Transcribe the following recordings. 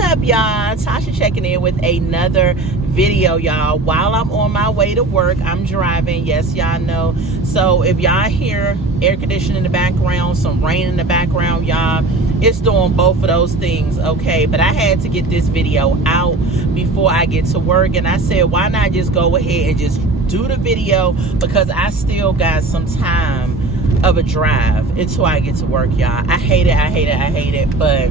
up, y'all? Tasha checking in with another video, y'all. While I'm on my way to work, I'm driving. Yes, y'all know. So if y'all hear air conditioning in the background, some rain in the background, y'all, it's doing both of those things, okay? But I had to get this video out before I get to work, and I said, why not just go ahead and just do the video, because I still got some time of a drive until I get to work, y'all. I hate it, but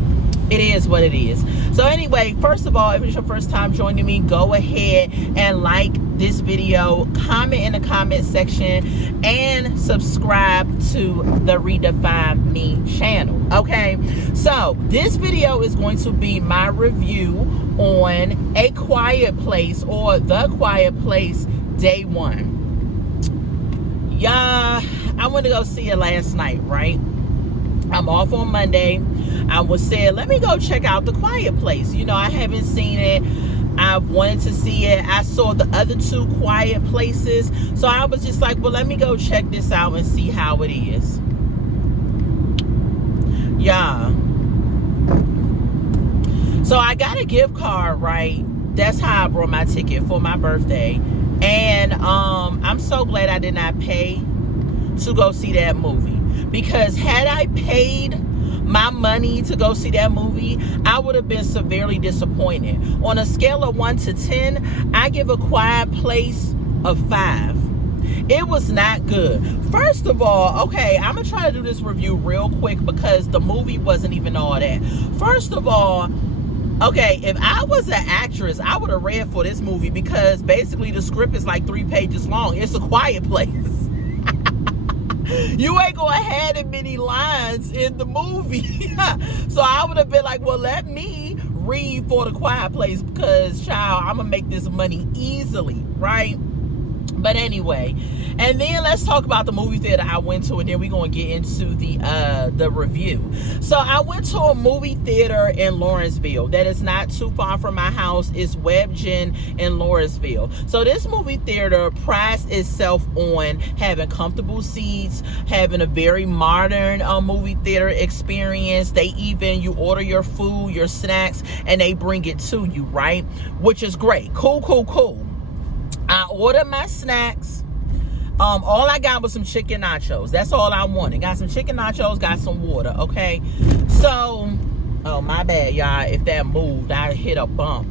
it is what it is. So anyway, first of all, if it's your first time joining me, go ahead and like this video, comment in the comment section, and subscribe to the Redefine Me channel, okay? So this video is going to be my review on A Quiet Place, or The Quiet Place, Day 1. Y'all, I went to go see it last night, right? I'm off on Monday. I was saying, let me go check out The Quiet Place. You know, I haven't seen it. I wanted to see it. I saw the other two Quiet Places. So I was just like, well, let me go check this out and see how it is. Yeah. So I got a gift card, right? That's how I brought my ticket for my birthday. And I'm so glad I did not pay to go see that movie. Because had I paid my money to go see that movie, I would have been severely disappointed. On a scale of 1 to 10, I give A Quiet Place a 5. It was not good. First of all, okay, I'm gonna try to do this review real quick because the movie wasn't even all that. First of all, okay, if I was an actress, I would have read for this movie, because basically the script is like 3 pages long. It's A Quiet Place. You ain't gonna have that many lines in the movie. So I would have been like, well, let me read for The Quiet Place, because, child, I'm gonna make this money easily, right? But anyway, and then let's talk about the movie theater I went to, and then we're gonna get into the review. So I went to a movie theater in Lawrenceville that is not too far from my house. It's WebGen in Lawrenceville. So this movie theater prides itself on having comfortable seats, having a very modern movie theater experience. They even, you order your food, your snacks, and they bring it to you, right? Which is great. Cool. I ordered my snacks. All I got was some chicken nachos. That's all I wanted. Got some chicken nachos, got some water, okay? So, oh, my bad, y'all. If that moved, I hit a bump.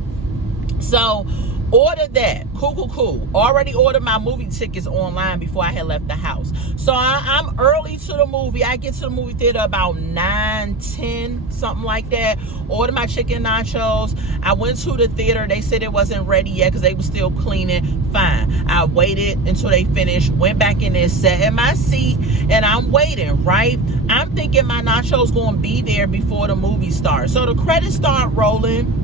So, ordered that. Cool. Already ordered my movie tickets online before I had left the house. So I'm early to the movie. I get to the movie theater about 9:10, something like that. Ordered my chicken nachos. I went to the theater. They said it wasn't ready yet because they were still cleaning. Fine. I waited until they finished. Went back in there, sat in my seat, and I'm waiting, right? I'm thinking my nachos going to be there before the movie starts. So the credits start rolling.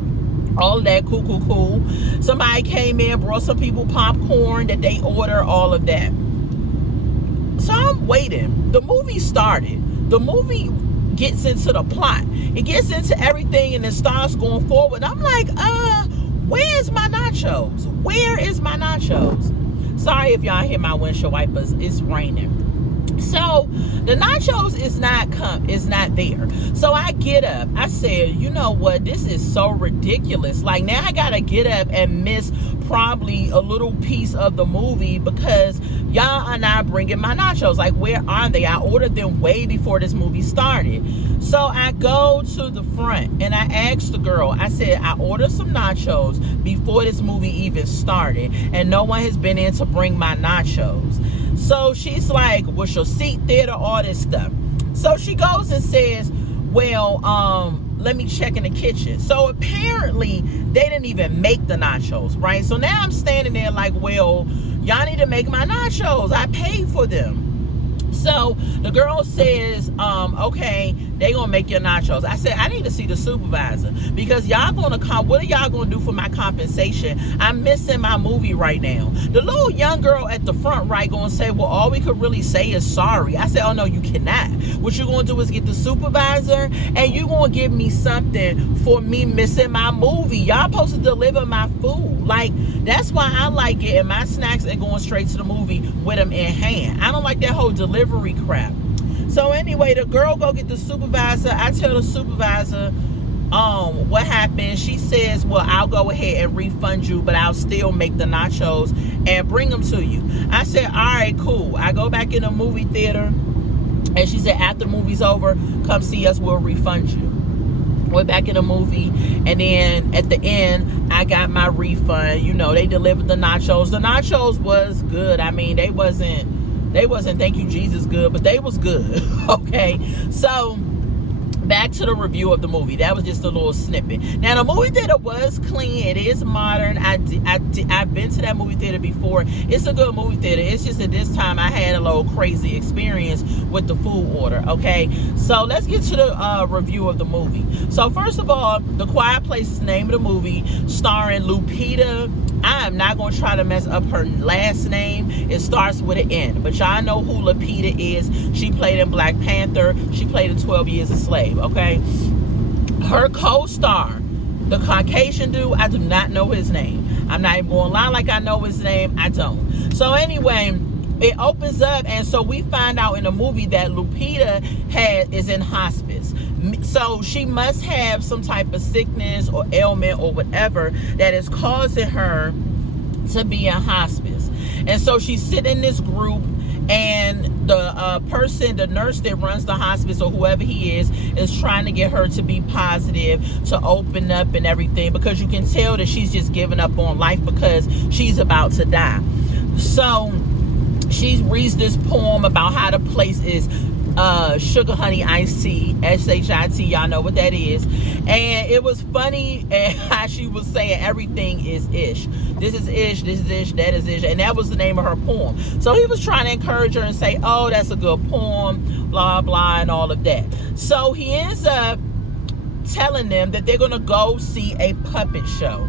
All of that, cool. Somebody came in, brought some people popcorn that they order, all of that. So I'm waiting. The movie started. The movie gets into the plot. It gets into everything, and it starts going forward. I'm like, where's my nachos? Where is my nachos? Sorry if y'all hear my windshield wipers. It's raining. So the nachos is not there. So I get up. I said, you know what? This is so ridiculous. Like, now I gotta get up and miss probably a little piece of the movie because y'all are not bringing my nachos. Like, where are they? I ordered them way before this movie started. So I go to the front and I asked the girl, I said, I ordered some nachos before this movie even started, and no one has been in to bring my nachos. So she's like, what's your seat, theater, all this stuff. So she goes and says, well, let me check in the kitchen. So apparently they didn't even make the nachos, right? So now I'm standing there like, well, y'all need to make my nachos. I paid for them. So the girl says, okay, they gonna make your nachos. I said, I need to see the supervisor, because y'all gonna come. What are y'all gonna do for my compensation? I'm missing my movie right now. The little young girl at the front right gonna say, well, all we could really say is sorry. I said, oh no, you cannot. What you're gonna do is get the supervisor, and you gonna give me something for me missing my movie. Y'all supposed to deliver my food. Like, that's why I like getting my snacks and going straight to the movie with them in hand. I don't like that whole delivery crap. So anyway, the girl go get the supervisor. I tell the supervisor what happened. happens, she says, well, I'll go ahead and refund you, but I'll still make the nachos and bring them to you. I said, all right, cool. I go back in the movie theater, and she said, after the movie's over, come see us, we'll refund you. Went back in the movie, and then at the end, I got my refund. You know, they delivered the nachos. The nachos was good. I mean, they wasn't thank you Jesus good, but they was good. Okay, so back to the review of the movie. That was just a little snippet. Now, the movie theater was clean. It is modern. I've been to that movie theater before. It's a good movie theater. It's just that this time I had a little crazy experience with the food order. Okay, so let's get to the review of the movie. So first of all, The Quiet Place is the name of the movie, starring Lupita. I am not going to try to mess up her last name. It starts with an N. But y'all know who Lupita is. She played in Black Panther. She played in 12 Years a Slave, okay? Her co-star, the Caucasian dude, I do not know his name. I'm not even going to lie like I know his name. I don't. So anyway, it opens up, and so we find out in the movie that Lupita is in hospice. So she must have some type of sickness or ailment or whatever that is causing her to be in hospice. And so she's sitting in this group, and the nurse that runs the hospice, or whoever he is trying to get her to be positive, to open up and everything, because you can tell that she's just giving up on life because she's about to die. So she reads this poem about how the place is Sugar Honey Iced Tea, S-H-I-T, y'all know what that is. And it was funny and how she was saying everything is ish. This is ish, this is ish, that is ish. And that was the name of her poem. So he was trying to encourage her and say, oh, that's a good poem, blah, blah, and all of that. So he ends up telling them that they're going to go see a puppet show.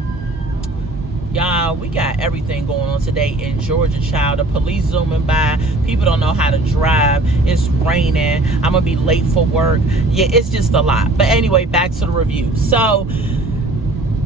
Y'all, we got everything going on today in Georgia, child. The police zooming by. People don't know how to drive. It's raining. I'm going to be late for work. Yeah, it's just a lot. But anyway, back to the review. So,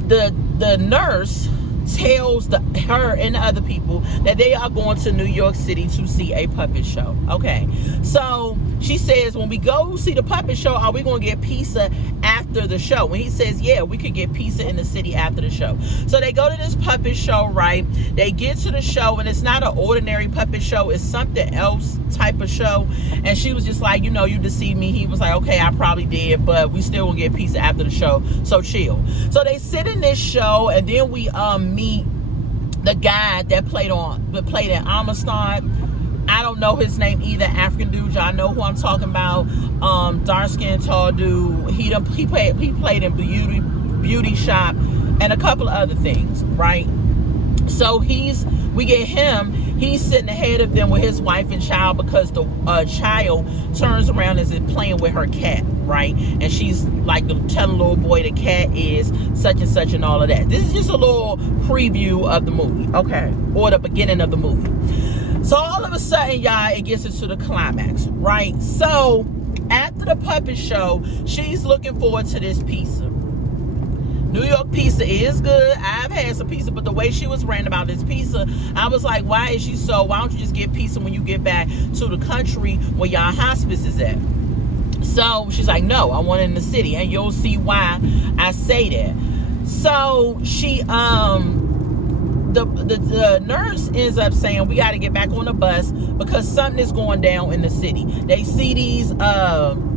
the nurse tells her and the other people that they are going to New York City to see a puppet show. Okay, so she says, when we go see the puppet show, are we going to get pizza after the show? When he says, yeah, we could get pizza in the city after the show. So they go to this puppet show, right? They get to the show, and it's not an ordinary puppet show. It's something else type of show. And she was just like, you know, you deceived me. He was like, okay, I probably did, but we still will get pizza after the show, so chill. So they sit in this show, and then we meet the guy that played in Amistad. I don't know his name either. African dude, y'all know who I'm talking about. Dark skinned, tall dude. He played in Beauty Shop and a couple of other things, right? So we get him. He's sitting ahead of them with his wife and child, because the child turns around and is playing with her cat, right? And she's like telling the little boy the cat is such and such and all of that. This is just a little preview of the movie, okay? Or the beginning of the movie. So all of a sudden, y'all, it gets into the climax, right? So after the puppet show, she's looking forward to this pizza. New York pizza is good. I've had some pizza, but the way she was ranting about this pizza, I was like, why don't you just get pizza when you get back to the country where y'all hospice is at? So she's like, no, I want it in the city, and you'll see why I say that. So she, the nurse ends up saying, we got to get back on the bus because something is going down in the city. They see these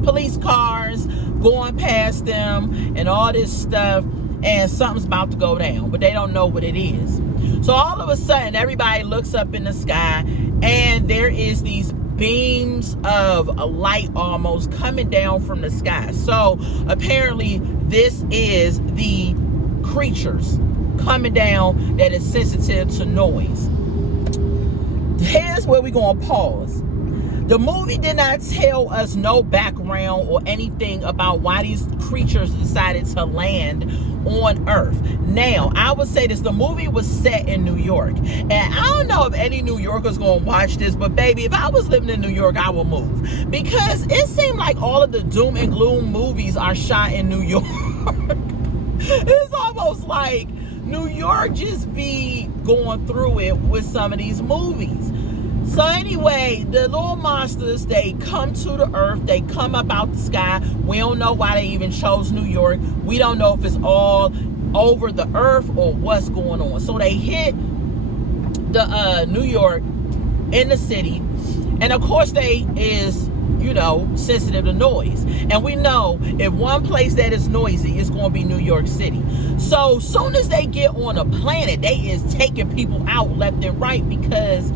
police cars going past them and all this stuff, and something's about to go down, but they don't know what it is. So all of a sudden, everybody looks up in the sky, and there is these beams of a light almost coming down from the sky. So apparently this is the creatures coming down that is sensitive to noise. Here's where we're going to pause. The movie did not tell us no background or anything about why these creatures decided to land on Earth. Now, I would say this, the movie was set in New York. And I don't know if any New Yorkers going to watch this, but baby, if I was living in New York, I would move. Because it seemed like all of the doom and gloom movies are shot in New York. It's almost like New York just be going through it with some of these movies. So anyway, the little monsters, they come to the earth. They come up out the sky. We don't know why they even chose New York. We don't know if it's all over the earth or what's going on. So they hit the New York in the city. And of course they is, you know, sensitive to noise. And we know if one place that is noisy, it's going to be New York City. So soon as they get on a planet, they is taking people out left and right because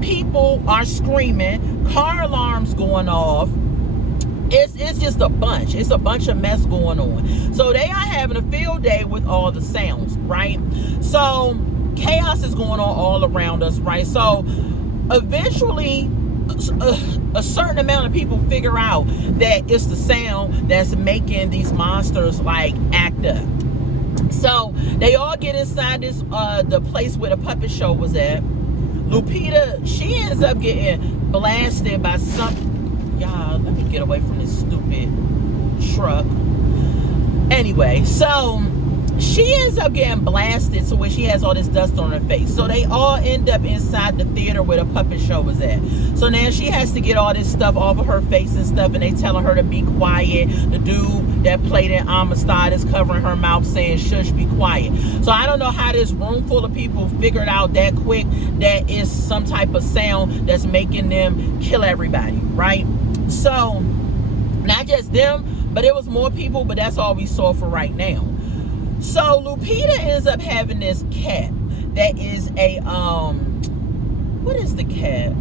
people are screaming, car alarms going off. It's just a bunch. It's a bunch of mess going on. So they are having a field day with all the sounds, right? So chaos is going on all around us, right? So eventually a certain amount of people figure out that it's the sound that's making these monsters like act up. So they all get inside this the place where the puppet show was at. Lupita, she ends up getting blasted by some, y'all, let me get away from this stupid truck. Anyway, so she ends up getting blasted to where she has all this dust on her face. So they all end up inside the theater where the puppet show was at. So now she has to get all this stuff off of her face and stuff, and they telling her to be quiet. The dude that played in Amistad is covering her mouth saying, shush, be quiet. So I don't know how this room full of people figured out that quick that it's some type of sound that's making them kill everybody, right? So not just them, but it was more people, but that's all we saw for right now. So Lupita ends up having this cat that is a what is the cat?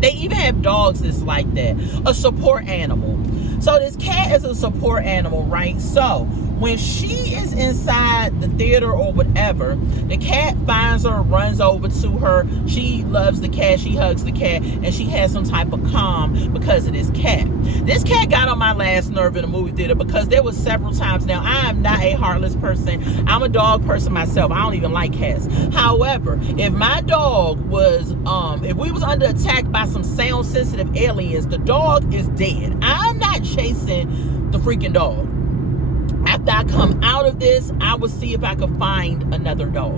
They even have dogs that's like that, a support animal. So this cat is a support animal, right? So when she is inside the theater or whatever, the cat finds her, runs over to her. She loves the cat, she hugs the cat, and she has some type of calm because of this cat. This cat got on my last nerve in the movie theater because there was several times. Now, I am not a heartless person. I'm a dog person myself. I don't even like cats. However, if my dog was, if we was under attack by some sound sensitive aliens, the dog is dead. I'm not chasing the freaking dog. After I come out of this, I will see if I can find another dog.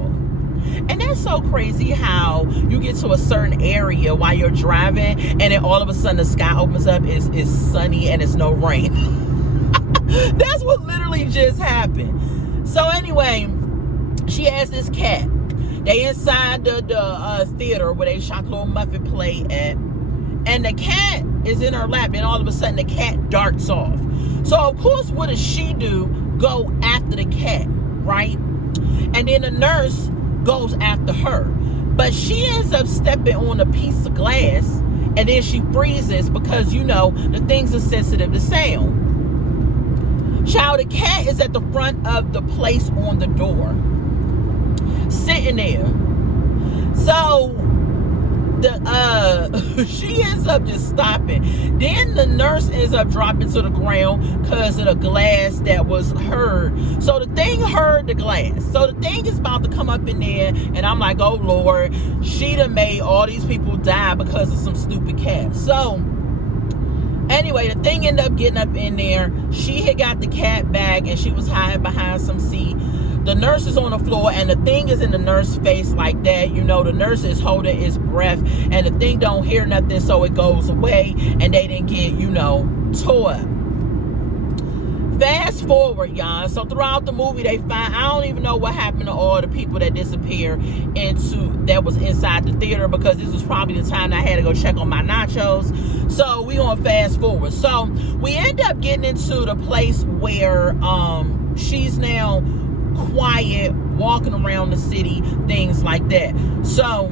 And that's so crazy how you get to a certain area while you're driving and then all of a sudden the sky opens up, it's sunny and it's no rain. That's what literally just happened. So anyway, she has this cat. They inside the theater where they shot little Muppet play at. And the cat is in her lap, and all of a sudden the cat darts off. So of course, what does she do? Go after the cat, right? And then the nurse goes after her. But she ends up stepping on a piece of glass, and then she freezes because, you know, the things are sensitive to sound. Child, the cat is at the front of the place on the door, sitting there. So she ends up just stopping. Then the nurse ends up dropping to the ground because of the glass that was heard. So the thing heard the glass. So the thing is about to come up in there, and I'm like, oh Lord, she done made all these people die because of some stupid cat. So anyway, the thing ended up getting up in there. She had got the cat back, and she was hiding behind some seat. The nurse is on the floor, and the thing is in the nurse's face like that. You know, the nurse is holding its breath, and the thing don't hear nothing, so it goes away, and they didn't get, you know, tore up. Fast forward, y'all. So throughout the movie, they find, I don't even know what happened to all the people that disappeared that was inside the theater, because this was probably the time I had to go check on my nachos. So we gonna fast forward. So we end up getting into the place where she's now quiet, walking around the city, things like that. So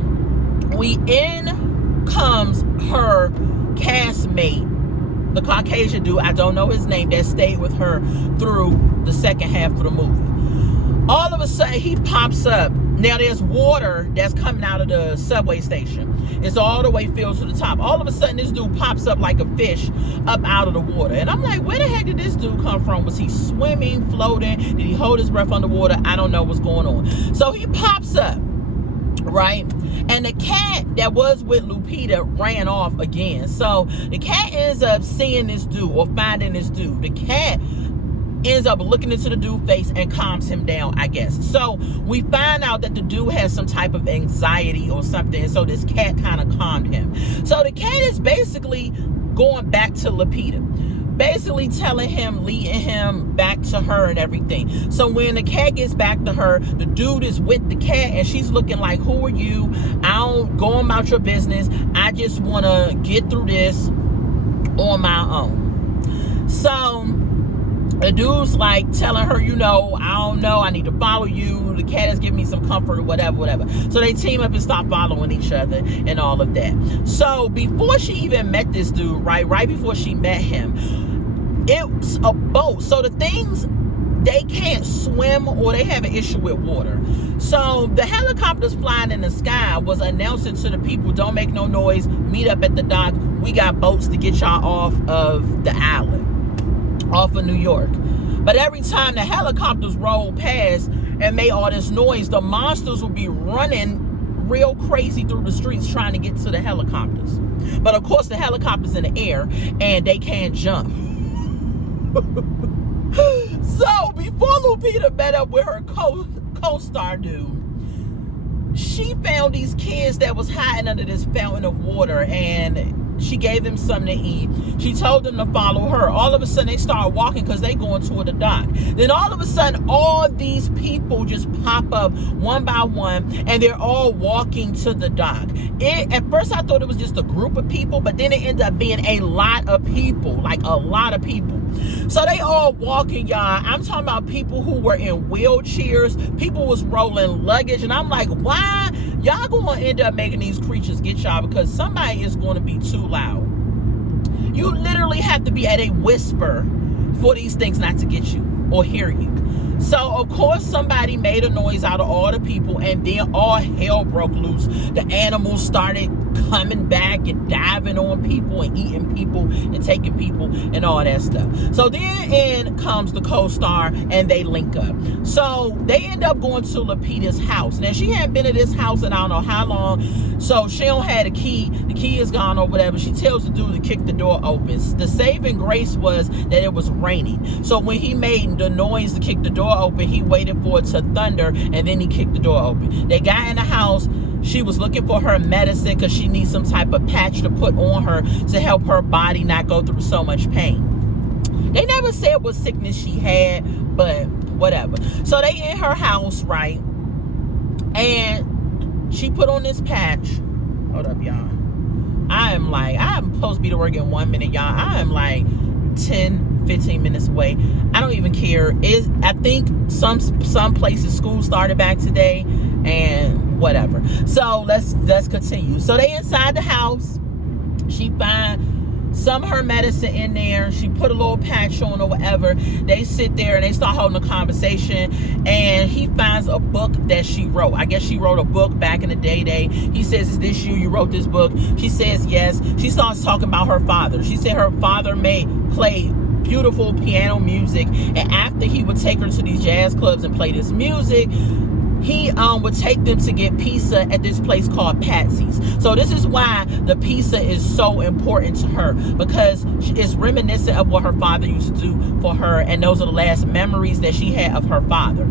in comes her castmate, the Caucasian dude, I don't know his name, that stayed with her through the second half of the movie. All of a sudden he pops up. Now there's water that's coming out of the subway station. It's all the way filled to the top. All of a sudden this dude pops up like a fish up out of the water. And I'm like, where the heck did this dude come from? Was he swimming, floating? Did he hold his breath underwater? I don't know what's going on. So he pops up, right? And the cat that was with Lupita ran off again. So the cat ends up seeing this dude or finding this dude. The cat ends up looking into the dude's face and calms him down, I guess. So we find out that the dude has some type of anxiety or something, so this cat kind of calmed him. So the cat is basically going back to Lupita, basically telling him, leading him back to her and everything. So when the cat gets back to her, the dude is with the cat, and she's looking like, who are you? I don't go about your business. I just want to get through this on my own. So the dude's like telling her, you know, I don't know, I need to follow you. The cat is giving me some comfort or whatever. So they team up and stop following each other and all of that. So before she even met this dude, right before she met him, it's a boat. So the things, they can't swim or they have an issue with water. So the helicopters flying in the sky was announcing to the people, don't make no noise, meet up at the dock. We got boats to get y'all off of the island, off of New York. But every time the helicopters roll past and made all this noise, the monsters would be running real crazy through the streets trying to get to the helicopters. But of course the helicopters in the air and they can't jump. So before Lupita met up with her co-star dude, she found these kids that was hiding under this fountain of water, and she gave them something to eat. She told them to follow her. All of a sudden, they start walking because they going toward the dock. Then all of a sudden, all these people just pop up one by one, and they're all walking to the dock. At first, I thought it was just a group of people, but then it ended up being a lot of people, like a lot of people. So they all walking, y'all. I'm talking about people who were in wheelchairs. People was rolling luggage, and I'm like, why? Y'all gonna end up making these creatures get y'all, because somebody is going to be too loud. You literally have to be at a whisper for these things not to get you or hear you. So of course somebody made a noise out of all the people, and then all hell broke loose. The animals started coming back and diving on people and eating people and taking people and all that stuff. So then in comes the co-star, and they link up. So they end up going to Lupita's house. Now she hadn't been to this house in I don't know how long, so she don't have a key. The key is gone or whatever. She tells the dude to kick the door open. The saving grace was that it was raining. So when he made the noise to kick the door open, he waited for it to thunder, and then he kicked the door open. They got in the house. She was looking for her medicine because she needs some type of patch to put on her to help her body not go through so much pain. They never said what sickness she had, but whatever. So they in her house, right? And she put on this patch. Hold up, y'all. I'm supposed to be to work in 1 minute, y'all. I am like 10-15 minutes away. I don't even care. I think some places school started back today, and whatever. So let's continue. So they inside the house. She find some of her medicine in there. She put a little patch on or whatever. They sit there and they start holding a conversation, and he finds a book that she wrote. I guess she wrote a book back in the day. He says, is this you wrote this book? She says yes. She starts talking about her father. She said her father play beautiful piano music, and after he would take her to these jazz clubs and play this music, he would take them to get pizza at this place called Patsy's. So this is why the pizza is so important to her, because it's reminiscent of what her father used to do for her, and those are the last memories that she had of her father.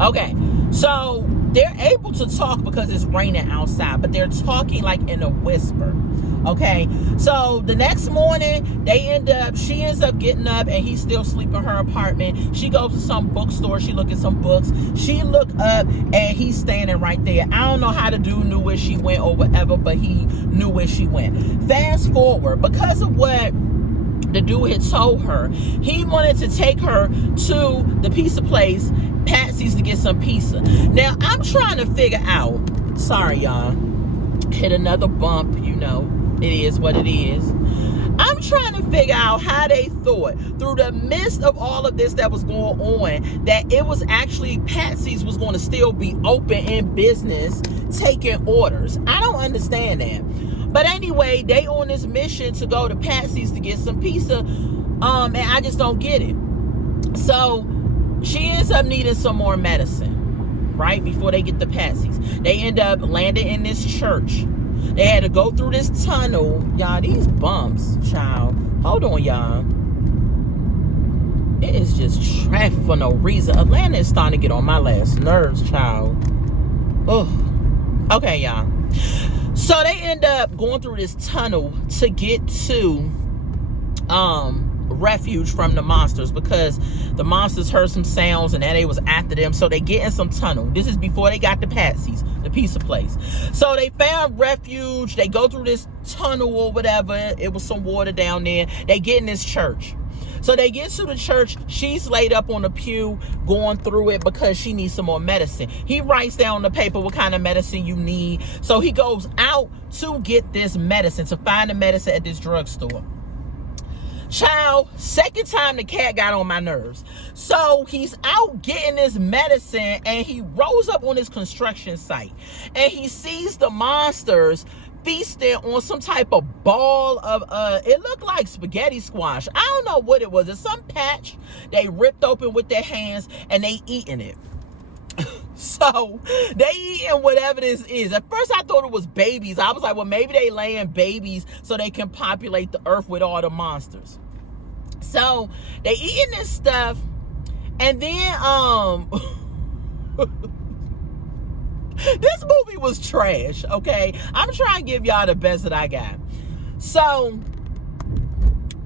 Okay, so they're able to talk because it's raining outside, but they're talking like in a whisper. Okay, so the next morning she ends up getting up, and he's still sleeping in her apartment. She goes to some bookstore. She look at some books. She look up, and he's standing right there. I don't know how the dude knew where she went or whatever, but he knew where she went. Fast forward, because of what the dude had told her, he wanted to take her to the pizza place, Patsy's, to get some pizza. Now I'm trying to figure out, sorry y'all, hit another bump, you know, it is what it is. I'm trying to figure out how they thought, through the midst of all of this that was going on, that it was actually Patsy's was going to still be open in business, taking orders. I don't understand that. But anyway, they on this mission to go to Patsy's to get some pizza, and I just don't get it. So she ends up needing some more medicine, right, before they get to Patsy's. They end up landing in this church. They had to go through this tunnel. Y'all, these bumps, child. Hold on, y'all. It is just traffic for no reason. Atlanta is starting to get on my last nerves, child. Oh, okay, y'all. So they end up going through this tunnel to get to refuge from the monsters, because the monsters heard some sounds and that they was after them. So they get in some tunnel. This is before they got to Patsy's, the pizza place. So they found refuge. They go through this tunnel or whatever. It was some water down there. They get in this church. So they get to the church. She's laid up on the pew going through it because she needs some more medicine. He writes down on the paper what kind of medicine you need. So he goes out to get this medicine, to find the medicine at this drugstore. Child, second time the cat got on my nerves. So he's out getting this medicine and he rolls up on this construction site and he sees the monsters feasting on some type of ball of it looked like spaghetti squash. I don't know what it was. It's some patch they ripped open with their hands and they eating it. So they eating whatever this is. At first I thought it was babies. I was like, well, maybe they laying babies so they can populate the earth with all the monsters. So they eating this stuff, and then this movie was trash, okay? I'm trying to give y'all the best that I got. So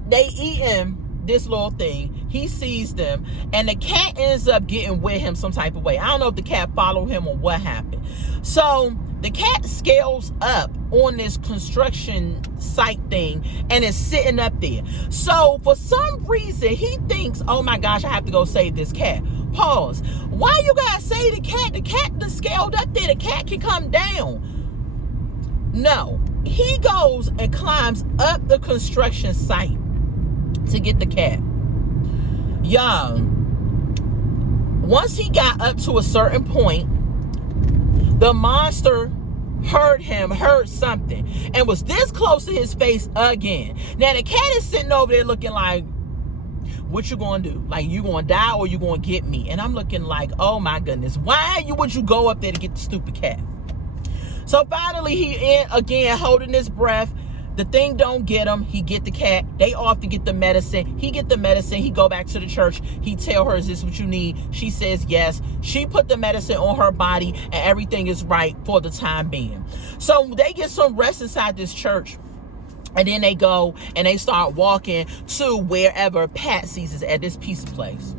they eating this little thing. He sees them, and the cat ends up getting with him some type of way. I don't know if the cat followed him or what happened. So the cat scales up on this construction site thing and is sitting up there. So for some reason, he thinks, oh my gosh, I have to go save this cat. Pause. Why you guys say the cat? The cat that's scaled up there, the cat can come down. No. He goes and climbs up the construction site to get the cat. Y'all, once he got up to a certain point, the monster heard something, and was this close to his face again. Now the cat is sitting over there looking like, what you gonna do? Like, you gonna die or you gonna get me? And I'm looking like, oh my goodness, why would you go up there to get the stupid cat? So finally he again holding his breath. The thing don't get him. He get the cat. They off to get the medicine. He get the medicine. He go back to the church. He tell her, is this what you need? She says yes. She put the medicine on her body and everything is right for the time being. So they get some rest inside this church. And then they go and they start walking to wherever Patsy's is at this pizza place.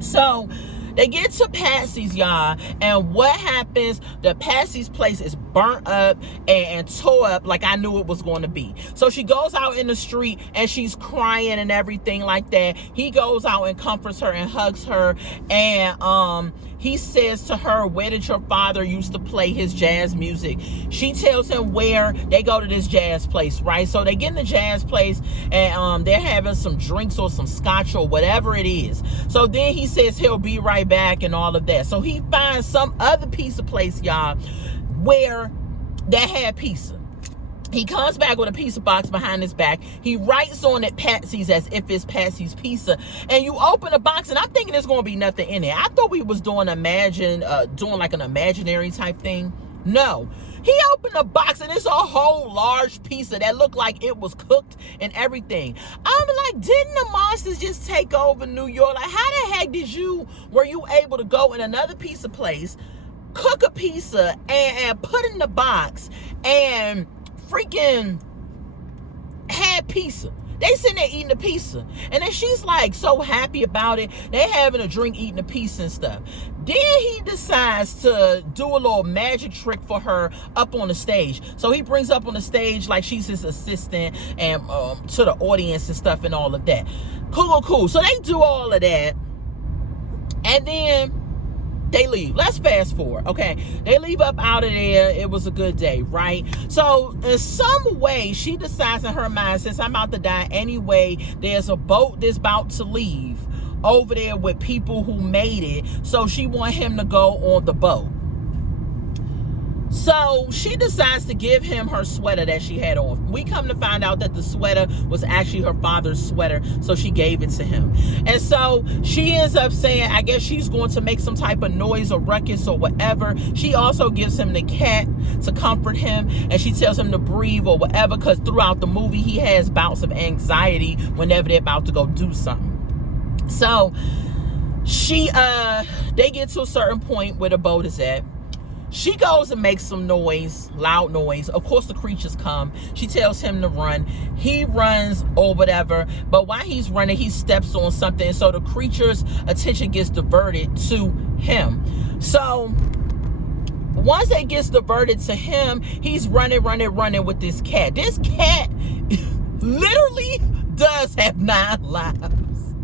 So they get to Patsy's, y'all, and what happens? The Patsy's place is burnt up and tore up like I knew it was going to be. So she goes out in the street and she's crying and everything like that. He goes out and comforts her and hugs her, and he says to her, where did your father used to play his jazz music? She tells him where. They go to this jazz place, right? So they get in the jazz place and they're having some drinks or some scotch or whatever it is. So then he says he'll be right back and all of that. So he finds some other pizza place, y'all, where that had pizza. He comes back with a pizza box behind his back. He writes on it Patsy's as if it's Patsy's Pizza. And you open the box and I'm thinking there's going to be nothing in it. I thought we was doing like an imaginary type thing. No. He opened the box and it's a whole large pizza that looked like it was cooked and everything. I'm like, didn't the monsters just take over New York? Like, how the heck were you able to go in another pizza place, cook a pizza and put in the box and freaking had pizza? They sitting there eating the pizza, and then she's like so happy about it. They having a drink, eating the pizza and stuff. Then he decides to do a little magic trick for her up on the stage. So he brings up on the stage like she's his assistant and to the audience and stuff and all of that. Cool. So they do all of that, and then they leave. Let's fast forward, okay? They leave up out of there. It was a good day, right? So in some way, she decides in her mind, since I'm about to die anyway, there's a boat that's about to leave over there with people who made it. So she want him to go on the boat. So she decides to give him her sweater that she had on. We come to find out that the sweater was actually her father's sweater, so she gave it to him. And so she ends up saying, I guess she's going to make some type of noise or ruckus or whatever. She also gives him the cat to comfort him, and she tells him to breathe or whatever, because throughout the movie he has bouts of anxiety whenever they're about to go do something. So they get to a certain point where the boat is at. She goes and makes some noise, loud noise. Of course, the creatures come. She tells him to run. He runs or whatever. But while he's running, he steps on something. So the creature's attention gets diverted to him. So once it gets diverted to him, he's running with this cat. This cat literally does have 9 lives.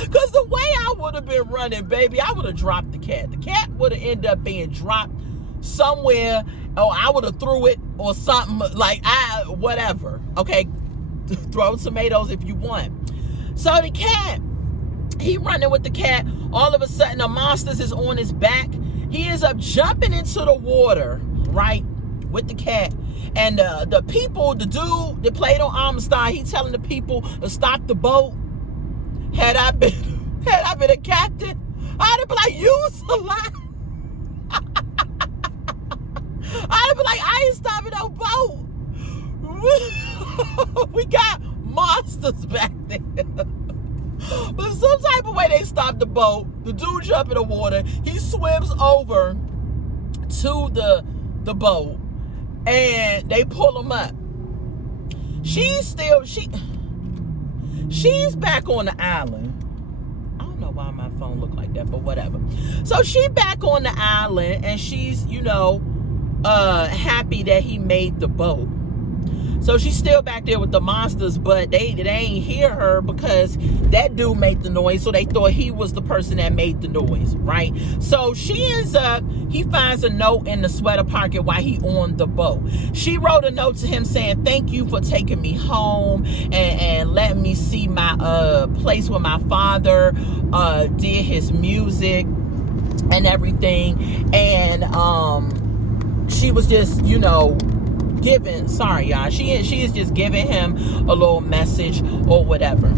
Because the way I would have been running, baby, I would have dropped the cat. The cat would have ended up being dropped somewhere, or I would have threw it or something, like, whatever. Okay, throw tomatoes if you want. So the cat, he running with the cat. All of a sudden, the monsters is on his back. He ends up jumping into the water, right, with the cat. And the people, the dude that played on Amistad, he telling the people to stop the boat. Had I been a captain, I'd have been like, use a line. I'd have been like, I ain't stopping no boat. We got monsters back there. But some type of way they stopped the boat. The dude jump in the water. He swims over to the boat, and they pull him up. She's back on the island. I don't know why my phone looked like that, but whatever. So she back on the island, and she's, happy that he made the boat. So she's still back there with the monsters, but they ain't hear her because that dude made the noise. So they thought he was the person that made the noise, right? So she ends up, he finds a note in the sweater pocket while he on the boat. She wrote a note to him saying, thank you for taking me home and letting me see my place where my father did his music and everything. And she was just, giving, sorry y'all, she is just giving him a little message or whatever.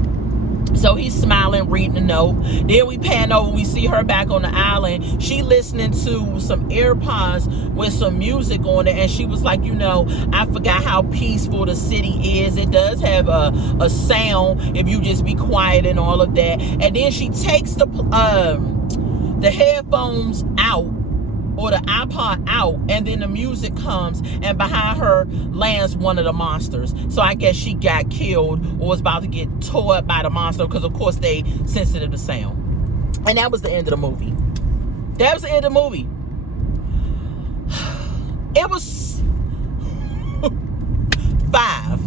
So he's smiling, reading the note. Then we pan over, we see her back on the island. She listening to some AirPods with some music on it, and she was like, I forgot how peaceful the city is. It does have a sound if you just be quiet and all of that. And then she takes the headphones out, or the iPod out, and then the music comes, and behind her lands one of the monsters. So I guess she got killed or was about to get tore up by the monster, because of course they sensitive to sound. And that was the end of the movie. That was the end of the movie. It was 5.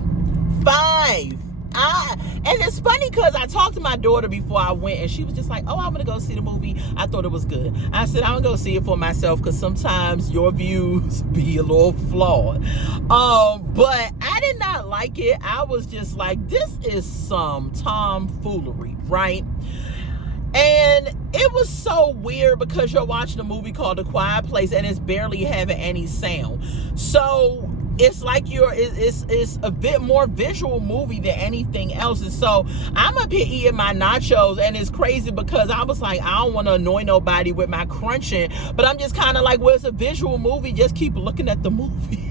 And it's funny because I talked to my daughter before I went, and she was just like, oh, I'm gonna go see the movie. I thought it was good. I said, I'm gonna go see it for myself, because sometimes your views be a little flawed. But I did not like it. I was just like, this is some tomfoolery, right? And it was so weird because you're watching a movie called The Quiet Place, and it's barely having any sound. So it's like it's a bit more visual movie than anything else. And so I'm up here eating my nachos, and it's crazy because I was like, I don't want to annoy nobody with my crunching, but I'm just kind of like, well, it's a visual movie, just keep looking at the movie.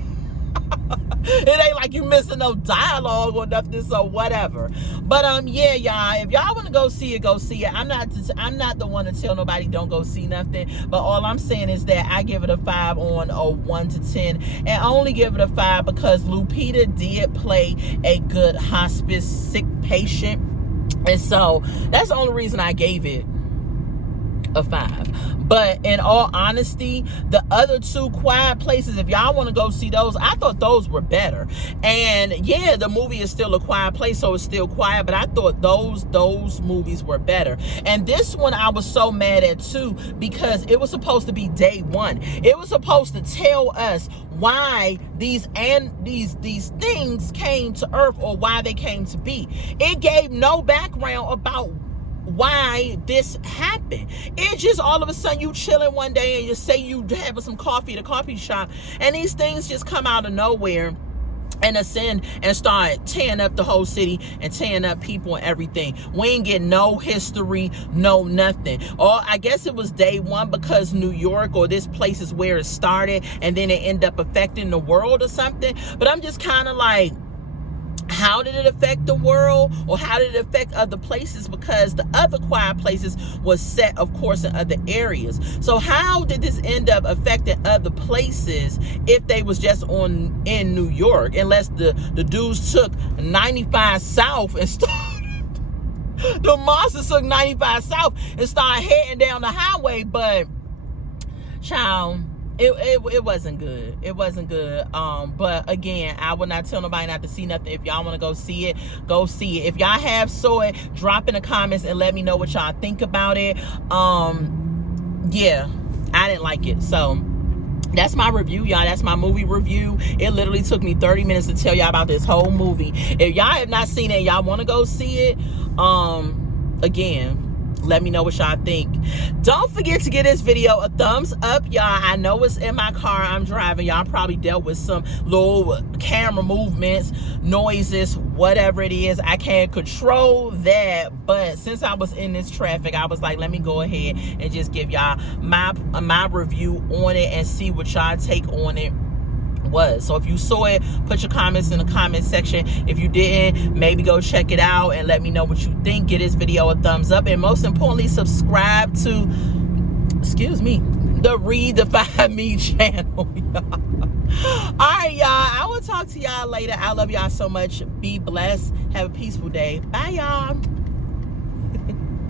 It ain't like you missing no dialogue or nothing, so whatever. But yeah, y'all, if y'all want to go see it, go see it. I'm not the one to tell nobody don't go see nothing, but all I'm saying is that I give it a 5 on a 1 to 10, and I only give it a 5 because Lupita did play a good hospice sick patient, and so that's the only reason I gave it a 5. But in all honesty, the other 2 Quiet Places, if y'all want to go see those, I thought those were better. And yeah, the movie is still A Quiet Place, so it's still quiet, but I thought those movies were better. And this one I was so mad at too, because it was supposed to be day 1. It was supposed to tell us why these things came to Earth, or why they came to be. It gave no background about why this happened. It just all of a sudden you chilling one day and you say you having some coffee at a coffee shop, and these things just come out of nowhere and ascend and start tearing up the whole city and tearing up people and everything. We ain't get no history, no nothing. Or I guess it was day 1 because New York or this place is where it started, and then it ended up affecting the world or something. But I'm just kind of like, How did it affect the world, or how did it affect other places? Because the other quiet places was set, of course, in other areas. So how did this end up affecting other places if they was just in New York? Unless the dudes took 95 South and started, the monsters took 95 South and started heading down the highway. But child, it wasn't good. It wasn't good. But again, I would not tell nobody not to see nothing. If y'all want to go see it, go see it. If y'all have saw it, drop in the comments and let me know what y'all think about it. Yeah, I didn't like it. So that's my review, y'all. That's my movie review. It literally took me 30 minutes to tell y'all about this whole movie. If y'all have not seen it, y'all want to go see it, again, let me know what y'all think. Don't forget to give this video a thumbs up, y'all. I know it's in my car, I'm driving. Y'all probably dealt with some little camera movements, noises, whatever it is. I can't control that, but since I was in this traffic, I was like, let me go ahead and just give y'all my review on it and see what y'all take on it was. So if you saw it, put your comments in the comment section. If you didn't, maybe go check it out and let me know what you think. Give this video a thumbs up, and most importantly, subscribe to, excuse me, the Redefine Me channel, y'all. All right, y'all, I will talk to y'all later. I love y'all so much. Be blessed. Have a peaceful day. Bye, y'all.